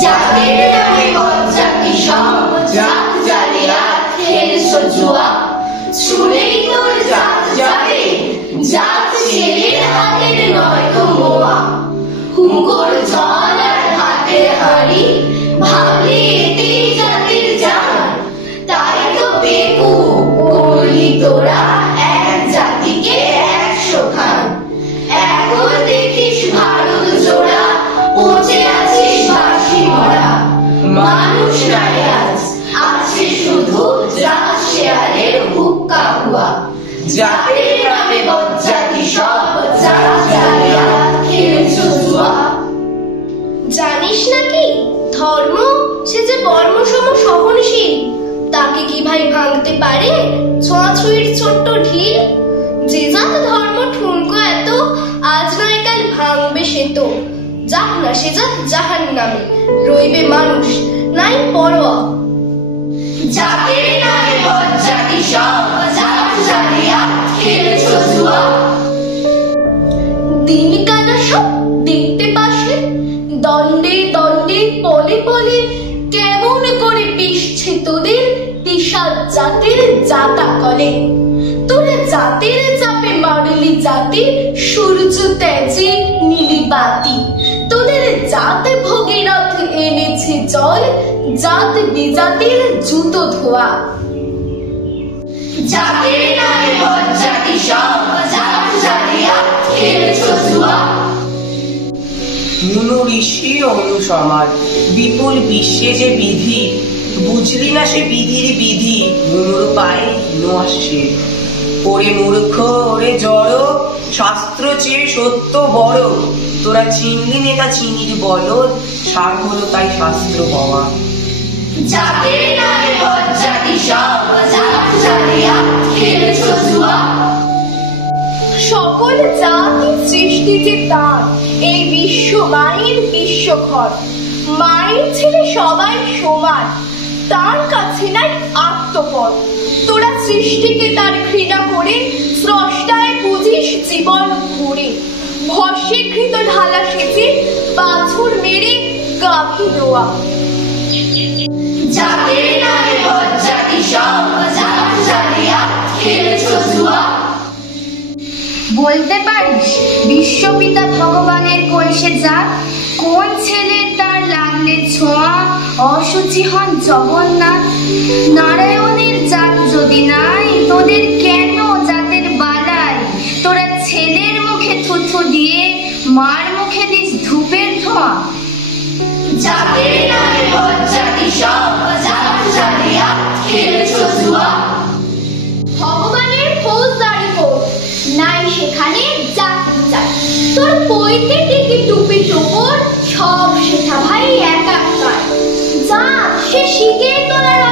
জাতের নামে বজ্জাতি সব জাত জালিয়াত খেলছো জুয়া, শুনেই তোর জাত যাবে, জাত ছেলের হাতের নয় তো মোয়া। হুঙ্কর জল আর হাতের হাড়ি, ভাবলে এতেই জাতির জান। তাই তো বেকু করলি তোরা এক জাতিকে 100 খান। এখন দেখিস ভারত জোড়া পচে আছিস বাসি মরা। মানুষ নাই আজ, আছে শুধু জাত শেয়ালের হুক্কা হুয়া। জাতের নামে বজ্জাতি সব জাত জালিয়াত খেলছো জুয়া। জানিস নাকি ধর্ম সে যে বর্মসম সহনশীল, তাকে কি ভাই ভাঙতে পারে ছোঁয়াছুঁয়ির ছোট্ট ঢিল? যে জাত ধর্ম ঠুনকো এত, আজ নয় কাল ভাঙবে সে তো। যাক না সে জাত জাহান্নামে, রইবে মানুষ নাই পরোয়া। জাতের নামে বজ্জাতি সব জাত জালিয়াত খেলছো জুয়া। দিন কানা সব দেখতে পাশে, দণ্ডে দণ্ডে পলে পলে কেমন করে পিষছে তোদের তিসাত জাতের জাতা কলে। তোরা জাতের চাপে মারলি জাতি, সূর্য তেজে নীলি বাতি। তোদের জাতে ভগীরথ এনেছে জল, জাত বিজাতির জুতো ধোয়া। জাতের নামে বজ্জাতি সব জাত জালিয়াত খেলছো জুয়া। মনু ঋষি অনু সমাজ, বিপুল বিশ্বে যে বিধি, বুঝলি না সে বিধির বিধি। মনুর পায়ে আসে ওরে মূর্খ ওরে জড়, শাস্ত্র চেয়ে সত্য বড়। তোরা চিনলি নেতা চিনির বলদ, সার হলো তাই শাস্ত্র পাওয়া। জাতের নামে বজ্জাতি সব জাত জালিয়াত খেলছো জুয়া। সকল জাতি সৃষ্টি যে তার, এই বিশ্ব মায়ের বিশ্বঘর। মায়ের ছেলে সবাই সমান, তার কাছে নাই আত্মপর। তোরা সৃষ্টিকে তার ঘৃণা করে, স্রষ্টায় বুঝিস জীবন ঘুরে। ভস্মীকৃত ঢালা সেজে বাছুর মেরে গাভী রোয়া। জাতের নামে বজ্জাতি সব জাত জালিয়াত খেলছো জুয়া। বলতে পারিস বিশ্বপিতা ভগবানের কোন সে জাত? কোন ছেলে তার লাগলে ছোঁয়া অসুচি হন জগন্নাথ? নারায়ণের জাত যদি নাই, তোদের কেন জাতের বালাই? তোরা ছেলের মুখে থুথু দিয়ে মার মুখে দিস ধূপের ধোঁয়া। জাতের নামে বজ্জাতি সব জাত জালিয়াত খেলছো জুয়া। ভগবানের ফৌজদারি কোর্ট নাই সেখানে জাত বিচার। তোর পৈতে টিকি টুপি টোপর সব শেখা ভাই একাকার। জাত সে শিখে তোলার